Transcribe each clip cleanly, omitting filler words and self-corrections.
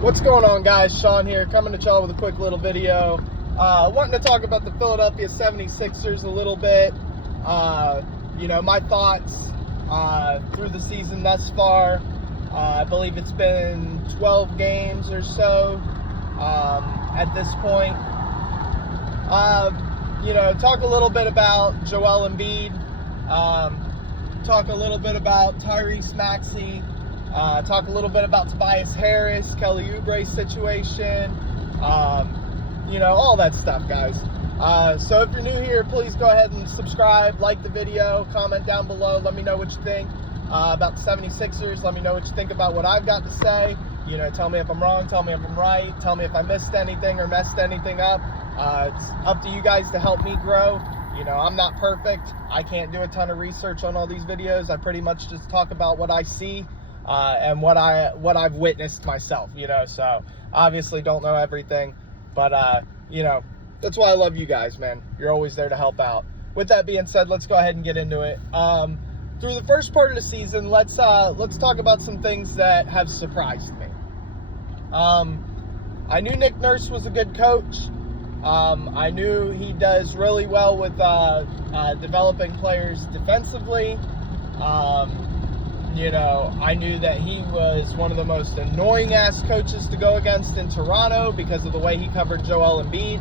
What's going on, guys? Sean here, coming to y'all with a quick little video. Wanting to talk about the Philadelphia 76ers a little bit. My thoughts through the season thus far. I believe it's been 12 games or so at this point. Talk a little bit about Joel Embiid. Talk a little bit about Tyrese Maxey. Talk a little bit about Tobias Harris, Kelly Oubre's situation, all that stuff, guys. So if you're new here, please go ahead and subscribe, like the video, comment down below. Let me know what you think about the 76ers. Let me know what you think about what I've got to say. Tell me if I'm wrong, tell me if I'm right, tell me if I missed anything or messed anything up. It's up to you guys to help me grow. I'm not perfect. I can't do a ton of research on all these videos. I pretty much just talk about what I see. And what I've witnessed myself, so obviously don't know everything, but, that's why I love you guys, man. You're always there to help out. With that being said, let's go ahead and get into it. Through the first part of the season, let's talk about some things that have surprised me. I knew Nick Nurse was a good coach. I knew he does really well with developing players defensively. I knew that he was one of the most annoying-ass coaches to go against in Toronto because of the way he covered Joel Embiid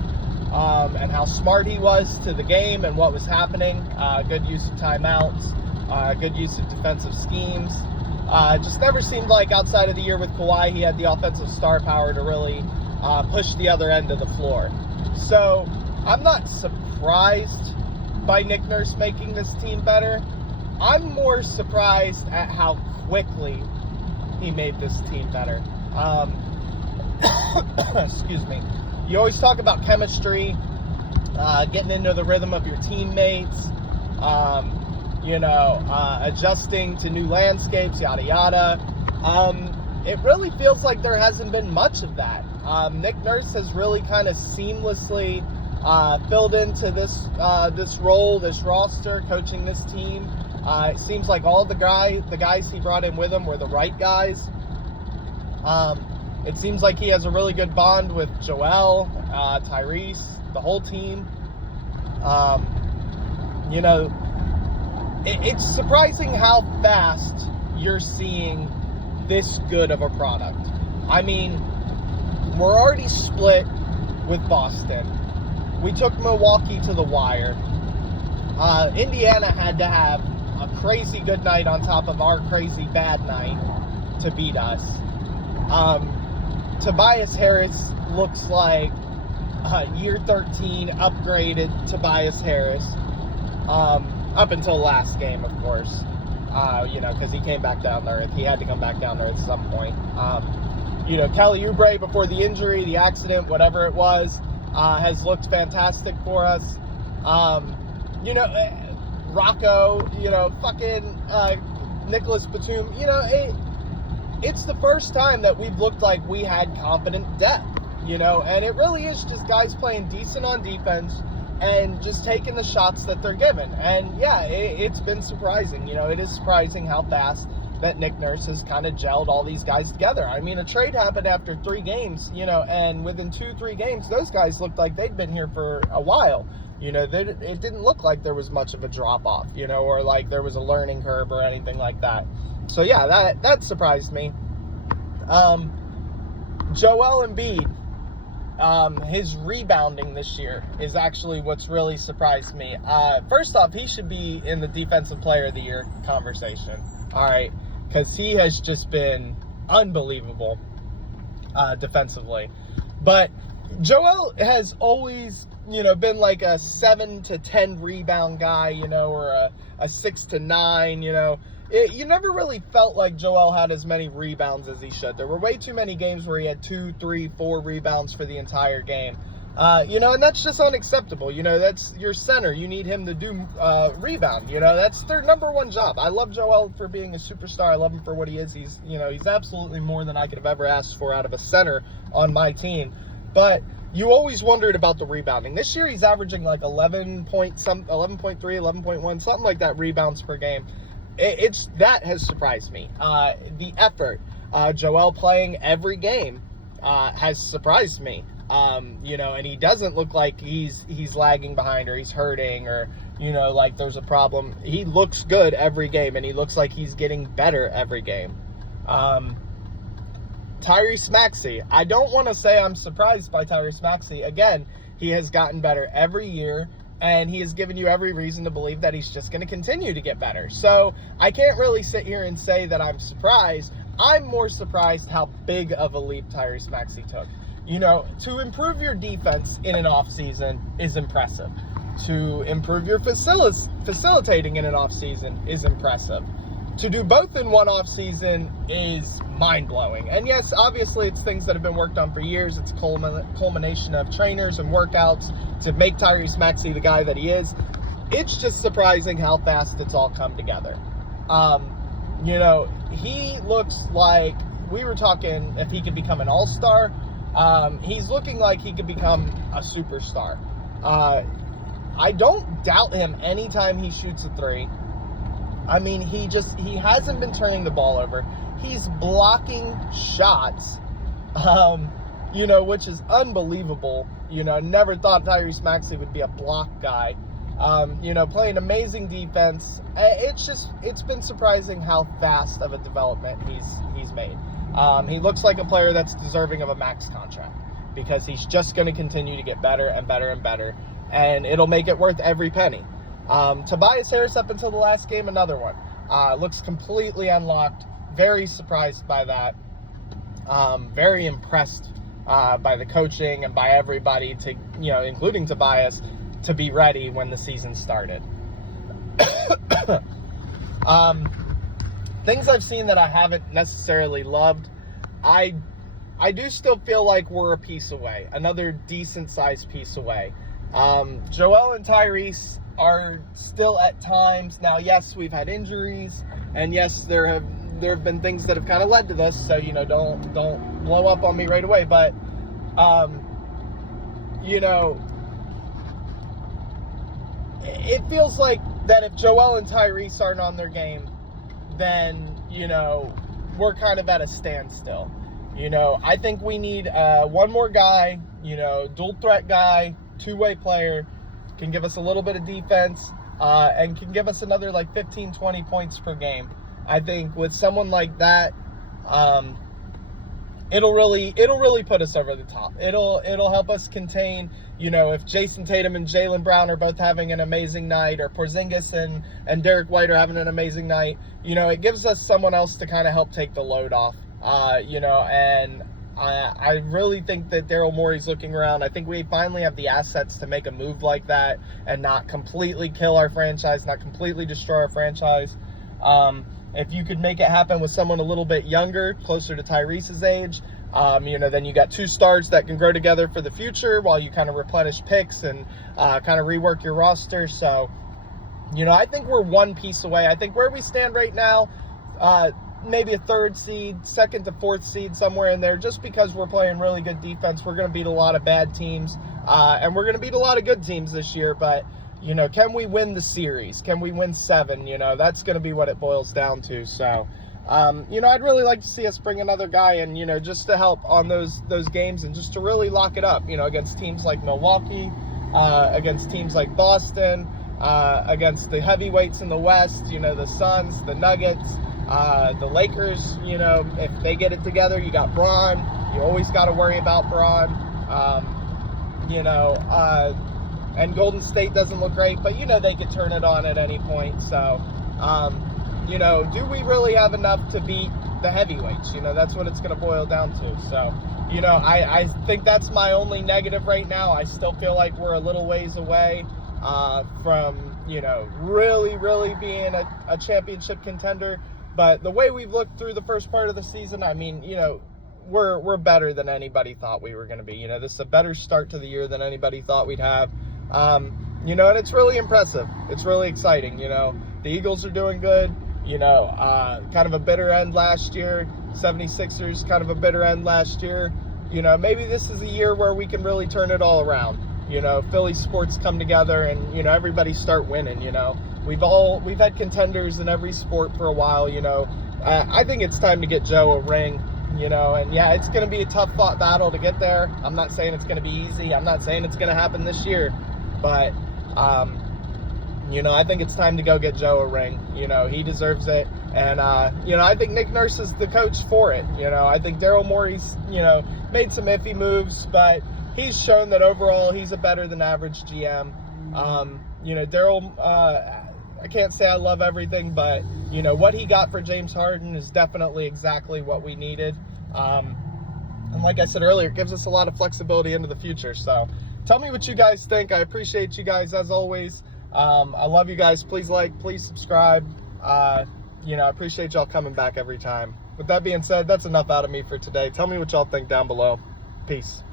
and how smart he was to the game and what was happening. Good use of timeouts, good use of defensive schemes. Just never seemed like outside of the year with Kawhi, he had the offensive star power to really push the other end of the floor. So I'm not surprised by Nick Nurse making this team better. I'm more surprised at how quickly he made this team better. Excuse me. You always talk about chemistry, getting into the rhythm of your teammates, adjusting to new landscapes, yada, yada. It really feels like there hasn't been much of that. Nick Nurse has really kind of seamlessly filled into this role, this roster, coaching this team. It seems like all the guys he brought in with him were the right guys. It seems like he has a really good bond with Joel, Tyrese, the whole team. It's surprising how fast you're seeing this good of a product. I mean, we're already split with Boston. We took Milwaukee to the wire. Indiana had to have a crazy good night on top of our crazy bad night to beat us. Tobias Harris looks like year 13 upgraded Tobias Harris. Up until last game, of course. Because he came back down there. He had to come back down there at some point. Kelly Oubre, before the injury, the accident, whatever it was, has looked fantastic for us. Rocco, Nicholas Batum, it's the first time that we've looked like we had competent depth, and it really is just guys playing decent on defense and just taking the shots that they're given. And yeah, it's been surprising. It is surprising how fast that Nick Nurse has kind of gelled all these guys together. I mean, a trade happened after 3 games, and within 2-3 games, those guys looked like they'd been here for a while. It didn't look like there was much of a drop-off, or like there was a learning curve or anything like that. So, yeah, that surprised me. Joel Embiid, his rebounding this year is actually what's really surprised me. First off, he should be in the Defensive Player of the Year conversation, all right, because he has just been unbelievable defensively. But Joel has always been like a 7 to 10 rebound guy, or a 6 to 9, you never really felt like Joel had as many rebounds as he should. There were way too many games where he had 2, 3, 4 rebounds for the entire game. And that's just unacceptable. That's your center. You need him to do rebound. That's their number one job. I love Joel for being a superstar. I love him for what he is. He's absolutely more than I could have ever asked for out of a center on my team. But you always wondered about the rebounding. This year he's averaging like 11.3, 11.1, something like that rebounds per game. That has surprised me. The effort. Joel playing every game. has surprised me. And he doesn't look like he's lagging behind or he's hurting or, like there's a problem. He looks good every game, and he looks like he's getting better every game. Tyrese Maxey. I don't want to say I'm surprised by Tyrese Maxey. Again, he has gotten better every year, and he has given you every reason to believe that he's just going to continue to get better. So I can't really sit here and say that I'm surprised. I'm more surprised how big of a leap Tyrese Maxey took. To improve your defense in an offseason is impressive. To improve your facilitating in an offseason is impressive. To do both in one offseason is mind-blowing. And yes, obviously it's things that have been worked on for years. It's a culmination of trainers and workouts to make Tyrese Maxey the guy that he is. It's just surprising how fast it's all come together. He looks like, we were talking if he could become an all-star. He's looking like he could become a superstar. I don't doubt him anytime he shoots a three. I mean, he hasn't been turning the ball over. He's blocking shots, which is unbelievable. Never thought Tyrese Maxey would be a block guy. Playing amazing defense. It's been surprising how fast of a development he's made. He looks like a player that's deserving of a max contract because he's just going to continue to get better and better and better, and it'll make it worth every penny. Tobias Harris up until the last game, another one. Looks completely unlocked. Very surprised by that. Very impressed by the coaching and by everybody to, including Tobias, to be ready when the season started. Things I've seen that I haven't necessarily loved. I do still feel like we're a piece away, another decent-sized piece away. Joel and Tyrese are still at times. Now, yes, we've had injuries, and yes, there have been things that have kind of led to this, so, don't blow up on me right away, but, it feels like that if Joel and Tyrese aren't on their game, then, we're kind of at a standstill. I think we need one more guy, dual threat guy, two-way player, can give us a little bit of defense, and can give us another like 15, 20 points per game. I think with someone like that, it'll really put us over the top. It'll help us contain, if Jason Tatum and Jaylen Brown are both having an amazing night, or Porzingis and Derek White are having an amazing night, it gives us someone else to kind of help take the load off, and I really think that Daryl Morey's looking around. I think we finally have the assets to make a move like that and not completely kill our franchise, not completely destroy our franchise. If you could make it happen with someone a little bit younger, closer to Tyrese's age, then you got two stars that can grow together for the future while you kind of replenish picks and kind of rework your roster. So, I think we're one piece away. I think where we stand right now, maybe a third seed, second to fourth seed, somewhere in there, just because we're playing really good defense. We're going to beat a lot of bad teams, and we're going to beat a lot of good teams this year, but can we win the series? Can we win 7? That's going to be what it boils down to. So, I'd really like to see us bring another guy in, just to help on those games and just to really lock it up, against teams like Milwaukee, against teams like Boston, against the heavyweights in the West, the Suns, the Nuggets, the Lakers. If they get it together, you got Braun. You always got to worry about Braun. And Golden State doesn't look great, but they could turn it on at any point. So, do we really have enough to beat the heavyweights? That's what it's going to boil down to. So, I think that's my only negative right now. I still feel like we're a little ways away from, really, really being a championship contender. But the way we've looked through the first part of the season, I mean, we're better than anybody thought we were going to be. This is a better start to the year than anybody thought we'd have. And it's really impressive. It's really exciting. The Eagles are doing good. Kind of a bitter end last year. 76ers, kind of a bitter end last year. Maybe this is a year where we can really turn it all around. Philly sports come together and, everybody start winning. We've had contenders in every sport for a while. I think it's time to get Joe a ring. You know, and yeah, it's going to be a tough fought battle to get there. I'm not saying it's going to be easy. I'm not saying it's going to happen this year, but you know, I think it's time to go get Joe a ring. You know, he deserves it. And, you know, I think Nick Nurse is the coach for it. You know, I think Daryl Morey's, you know, made some iffy moves, but he's shown that overall he's a better than average GM. You know, Daryl, I can't say I love everything, but, you know, what he got for James Harden is definitely exactly what we needed. And like I said earlier, it gives us a lot of flexibility into the future. So tell me what you guys think. I appreciate you guys as always. I love you guys. Please like, please subscribe. You know, I appreciate y'all coming back every time. With that being said, that's enough out of me for today. Tell me what y'all think down below. Peace.